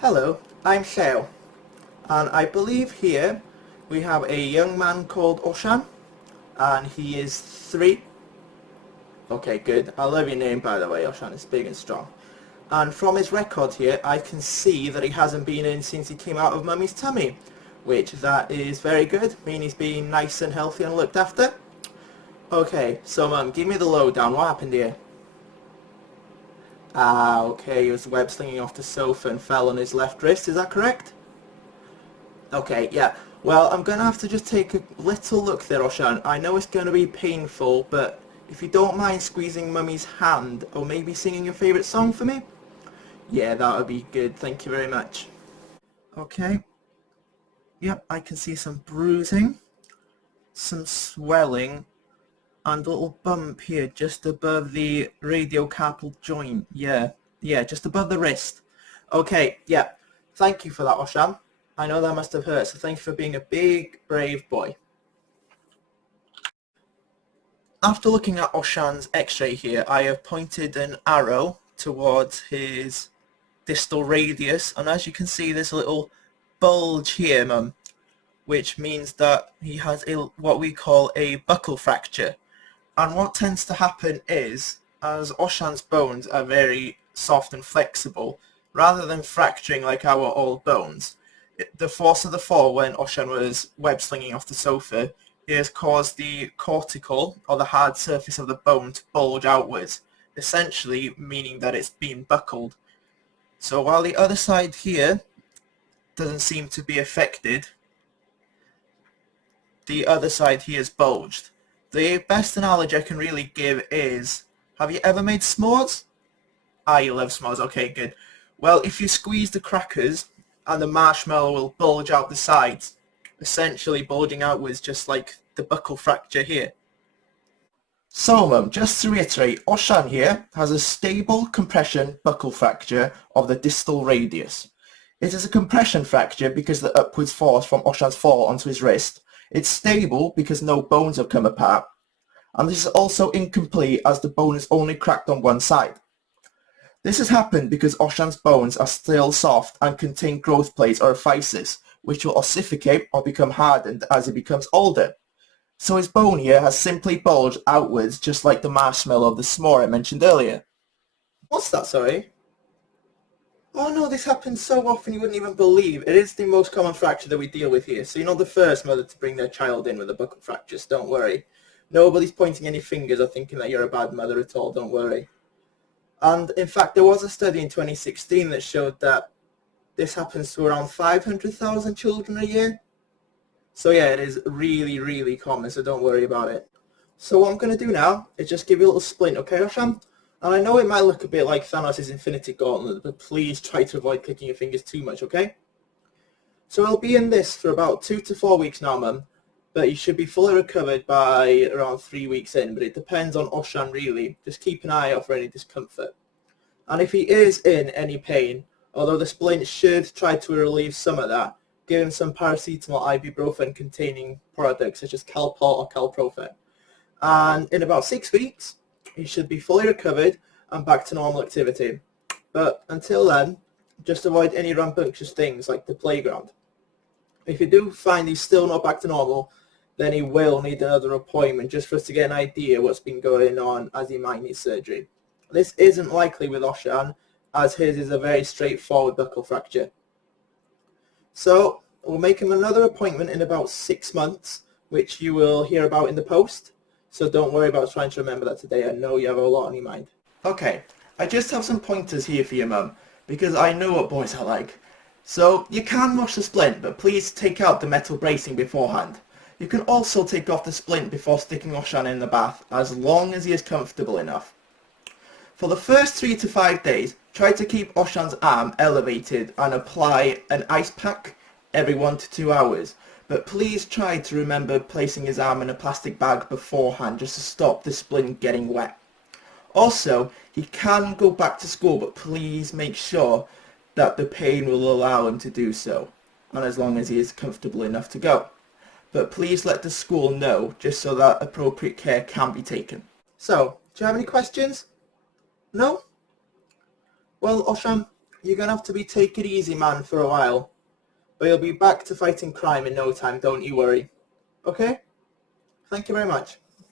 Hello, I'm Shale, and I believe here we have a young man called Osian, and he is 3. Okay, good. I love your name, by the way, Osian. It's big and strong. And from his record here, I can see that he hasn't been in since he came out of Mummy's tummy, which that is very good, meaning he's being nice and healthy and looked after. Okay, so Mum, give me the lowdown. What happened here? Ah, okay, he was web slinging off the sofa and fell on his left wrist, is that correct? Okay, yeah. Well, I'm going to have to just take a little look there, Osian. I know it's going to be painful, but if you don't mind squeezing Mummy's hand, or maybe singing your favourite song for me? Yeah, that would be good. Thank you very much. Okay. Yep, I can see some bruising, some swelling, and a little bump here just above the radiocarpal joint. Yeah, just above the wrist. Okay, yeah. Thank you for that, Osian. I know that must have hurt, so thank you for being a big, brave boy. After looking at Osian's x-ray here, I have pointed an arrow towards his distal radius, and as you can see there's a little bulge here, Mum, which means that he has what we call a buccal fracture. And what tends to happen is, as Osian's bones are very soft and flexible, rather than fracturing like our old bones, the force of the fall when Osian was web slinging off the sofa has caused the cortical, or the hard surface of the bone, to bulge outwards, essentially meaning that it's been buckled. So while the other side here doesn't seem to be affected, the other side here is bulged. The best analogy I can really give is, have you ever made s'mores? Ah, you love s'mores, okay, good. Well, if you squeeze the crackers, and the marshmallow will bulge out the sides, essentially bulging outwards just like the buccal fracture here. So Mum, just to reiterate, Osian here has a stable compression buccal fracture of the distal radius. It is a compression fracture because of the upwards force from Osian's fall onto his wrist. It's stable because no bones have come apart. And this is also incomplete as the bone is only cracked on one side. This has happened because Osian's bones are still soft and contain growth plates or physis, which will ossificate or become hardened as he becomes older. So his bone here has simply bulged outwards, just like the marshmallow of the s'more I mentioned earlier. What's that, sorry? Oh no, this happens so often you wouldn't even believe. It is the most common fracture that we deal with here, so you're not the first mother to bring their child in with a buccal fracture, so don't worry. Nobody's pointing any fingers or thinking that you're a bad mother at all, don't worry. And in fact, there was a study in 2016 that showed that this happens to around 500,000 children a year. So yeah, it is really, really common, so don't worry about it. So what I'm going to do now is just give you a little splint, okay, Osian? And I know it might look a bit like Thanos' Infinity Gauntlet, but please try to avoid clicking your fingers too much, okay? So I'll be in this for about 2 to 4 weeks now, Mum, but you should be fully recovered by around 3 weeks in, but it depends on Osian really. Just keep an eye out for any discomfort. And if he is in any pain, although the splint should try to relieve some of that, give him some paracetamol ibuprofen containing products such as Calpol or Calprofen. And in about 6 weeks, he should be fully recovered and back to normal activity. But until then, just avoid any rambunctious things like the playground. If you do find he's still not back to normal, then he will need another appointment just for us to get an idea what's been going on, as he might need surgery. This isn't likely with Osian, as his is a very straightforward buccal fracture. So we'll make him another appointment in about 6 months, which you will hear about in the post. So don't worry about trying to remember that today. I know you have a lot on your mind. Okay, I just have some pointers here for you, Mum, because I know what boys are like. So you can wash the splint, but please take out the metal bracing beforehand. You can also take off the splint before sticking Osian in the bath, as long as he is comfortable enough. For the first 3 to 5 days, try to keep Osian's arm elevated and apply an ice pack every 1 to 2 hours. But please try to remember placing his arm in a plastic bag beforehand just to stop the splint getting wet. Also, he can go back to school, but please make sure that the pain will allow him to do so, and as long as he is comfortable enough to go. But please let the school know, just so that appropriate care can be taken. So, do you have any questions? No? Well, Osian, you're going to have to be take it easy, man, for a while. But you'll be back to fighting crime in no time, don't you worry. Okay? Thank you very much.